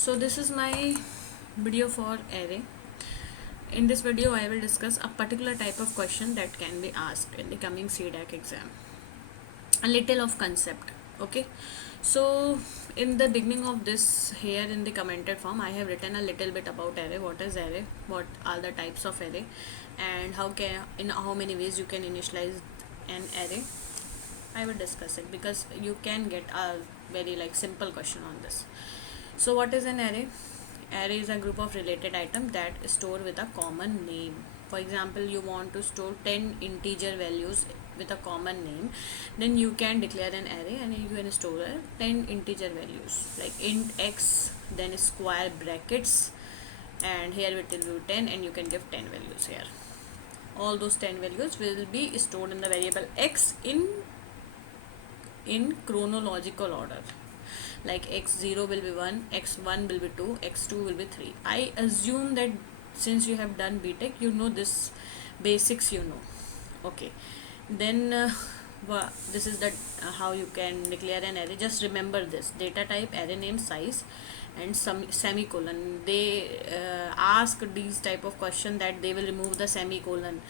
So this is my video for array. In this video I will discuss a particular type of question that can be asked in the coming CDAC exam. A little of concept. Okay, so in the beginning of this, here in the commented form I have written a little bit about array. What is array, what are the types of array, and how many ways you can initialize an array. I will discuss it because you can get a very simple question on this. So what is an array? Array is a group of related items that store with a common name. For example, you want to store 10 integer values with a common name, then you can declare an array and you can store 10 integer values like int x, then square brackets, and here it will be 10 and you can give 10 values here. All those 10 values will be stored in the variable x in chronological order. Like x0 will be 1, x1 will be 2, x2 will be 3. I assume that since you have done BTech, you know this basics, okay. Then this is the how you can declare an array. Just remember this: data type, array name, size, and some semicolon. They ask these type of question that they will remove the semicolon,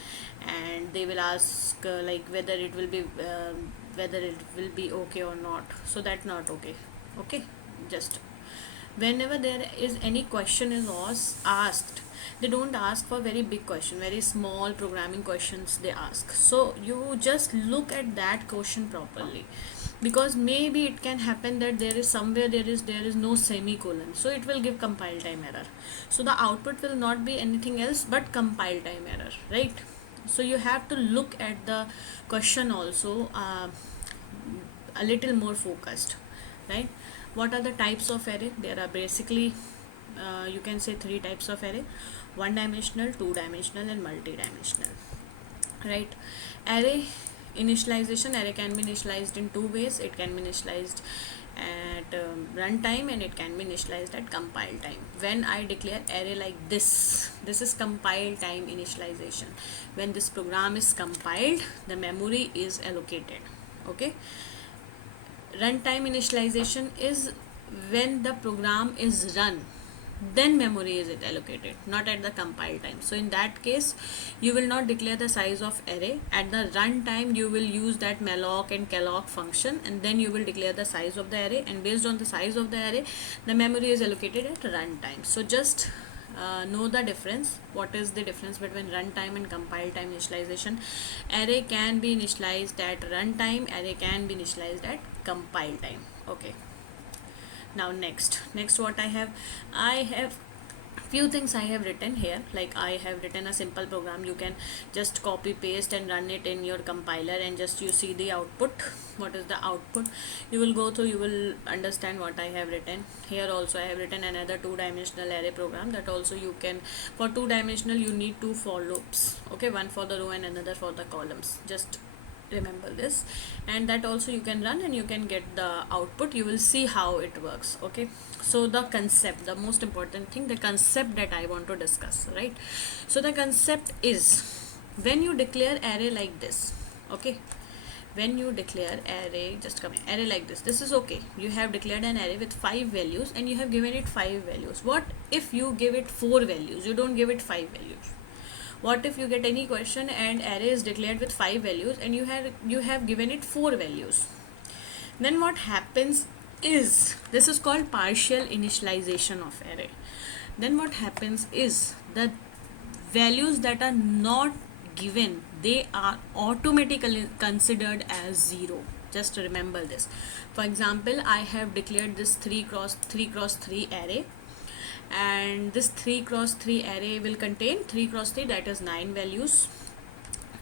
and they will ask whether it will be okay or not. So that's not okay. Just whenever there is any question is asked, they don't ask for very big question, very small programming questions they ask. So you just look at that question properly, because maybe it can happen that there is somewhere there is no semicolon, so it will give compile time error. So the output will not be anything else but compile time error, right? So you have to look at the question also a little more focused, right? What are the types of array? There are basically you can say 3 types of array: one dimensional, two dimensional, and multi-dimensional, right? Array initialization: array can be initialized in 2 ways. It can be initialized at runtime, and it can be initialized at compile time. When I declare array like this is compile time initialization. When this program is compiled, the memory is allocated. Okay. Runtime initialization is when the program is run, then memory is allocated, not at the compile time. So in that case, you will not declare the size of array. At the runtime, you will use that malloc and calloc function, and then you will declare the size of the array, and based on the size of the array, the memory is allocated at runtime. So just know the difference. What is the difference between runtime and compile time initialization? Array can be initialized at runtime, array can be initialized at compile time. Okay. Now next what I have few things I have written here. Like I have written a simple program. You can just copy paste and run it in your compiler, and just you see the output. What is the output? You will go through, you will understand what I have written. Here also I have written another 2-dimensional array program that also you can. For 2-dimensional you need 2 for loops, okay, one for the row and another for the columns. Just remember this, and that also you can run and you can get the output. You will see how it works. Okay, so the concept, the most important thing, the concept that I want to discuss, right? So the concept is, when you declare array like this, okay, when you declare array, just come here, array like this is okay. You have declared an array with 5 values and you have given it 5 values. What if you give it 4 values? You don't give it 5 values. What if you get any question and array is declared with 5 values and you have given it 4 values? Then what happens is, this is called partial initialization of array. Then what happens is, the values that are not given, they are automatically considered as 0. Just remember this. For example, I have declared this 3x3 array, and this 3x3 array will contain 3x3, that is 9 values,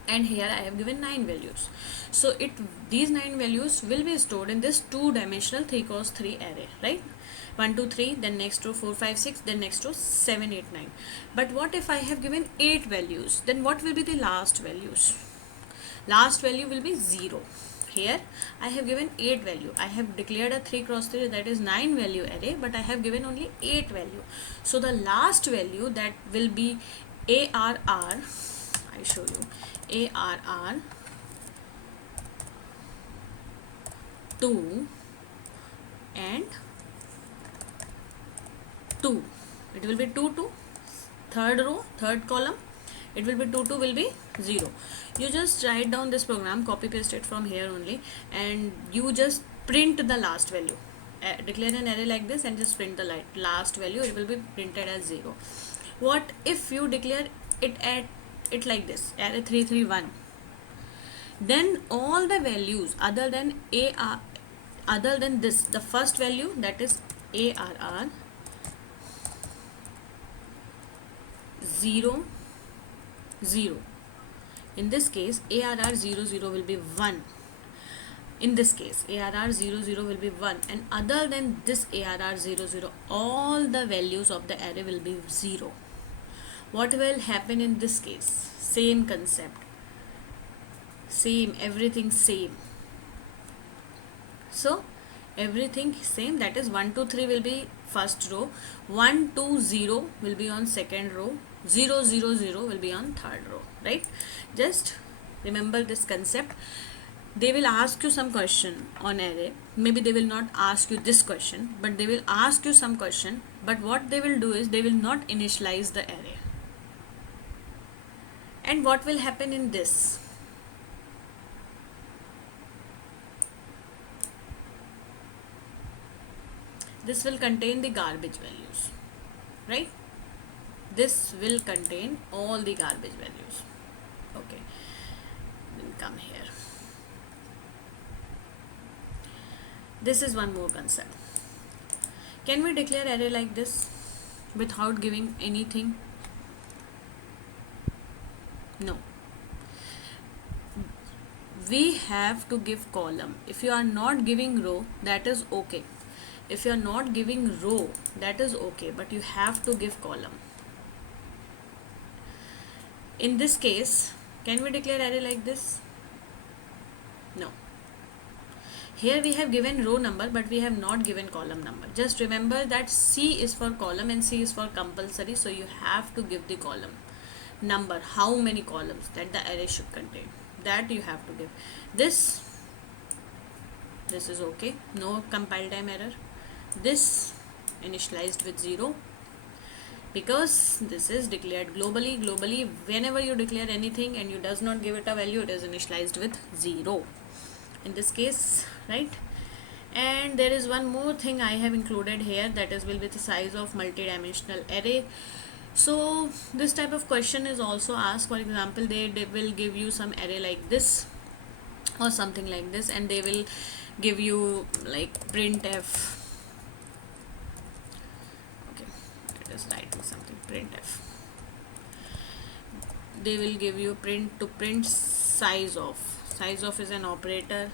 and here I have given 9 values. So these 9 values will be stored in this 2-dimensional 3x3 array, right? 1 2 3, then next row 4 5 6, then next row 7 8 9. But what if I have given 8 values? Then what will be the last values? Last value will be 0. Here I have given 8 value. I have declared a 3x3, that is 9 value array, but I have given only 8 value. So the last value, that will be ARR. I show you ARR 2 and 2. It will be 2 2. Third row, third column, it will be 2 2 will be 0. You just write down this program, copy paste it from here only, and you just print the last value. Declare an array like this and just print the last value. It will be printed as 0. What if you declare it at it like this, array 331, then all the values other than this, the first value, that is ARR 0 0, in this case ARR 0 0 will be 1. In this case ARR 0 0 will be 1, and other than this ARR 0 0, all the values of the array will be 0. What will happen in this case? Same concept, same, everything same. So everything same, that is 1 2 3 will be first row, 1 2 0 will be on second row, 0 0 0 will be on third row, right? Just remember this concept. They will ask you some question on array, maybe they will not ask you this question, but they will ask you some question. But what they will do is they will not initialize the array. And what will happen in this? This will contain the garbage values, right? This will contain all the garbage values. Okay, then come here. This is one more concept. Can we declare array like this without giving anything? No. We have to give column. If you are not giving row, that is okay. If you are not giving row, that is okay, but you have to give column. In this case, can we declare array like this? No. Here we have given row number, but we have not given column number. Just remember that C is for column and C is for compulsory, so you have to give the column number, how many columns that the array should contain, that you have to give. This is okay, no compile time error. This initialized with 0, because this is declared globally. Whenever you declare anything and you does not give it a value, it is initialized with 0 in this case, right? And there is one more thing I have included here, that is will be the size of multidimensional array. So this type of question is also asked. For example, they will give you some array like this or something like this, and they will give you like printf. Writing something printf, they will give you print size of is an operator.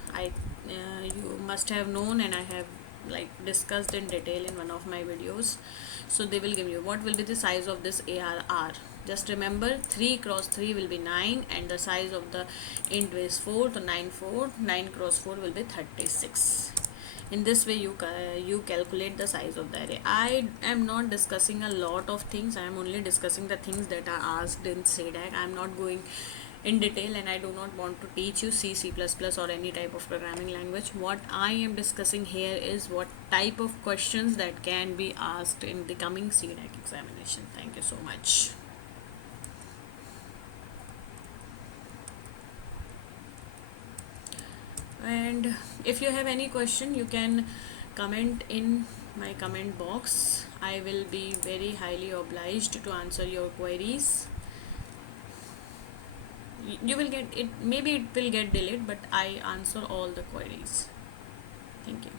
You must have known, and I have like discussed in detail in one of my videos. So they will give you what will be the size of this ARR. Just remember 3 cross 3 will be 9, and the size of the int is 4, so 9 cross 4 will be 36. In this way you calculate the size of the array. I am not discussing a lot of things. I am only discussing the things that are asked in CDAC. I am not going in detail, and I do not want to teach you C, C++ or any type of programming language. What I am discussing here is what type of questions that can be asked in the coming CDAC examination. Thank you so much. And if you have any question, you can comment in my comment box. I will be very highly obliged to answer your queries. You will get it, maybe it will get delayed, but I answer all the queries. Thank you.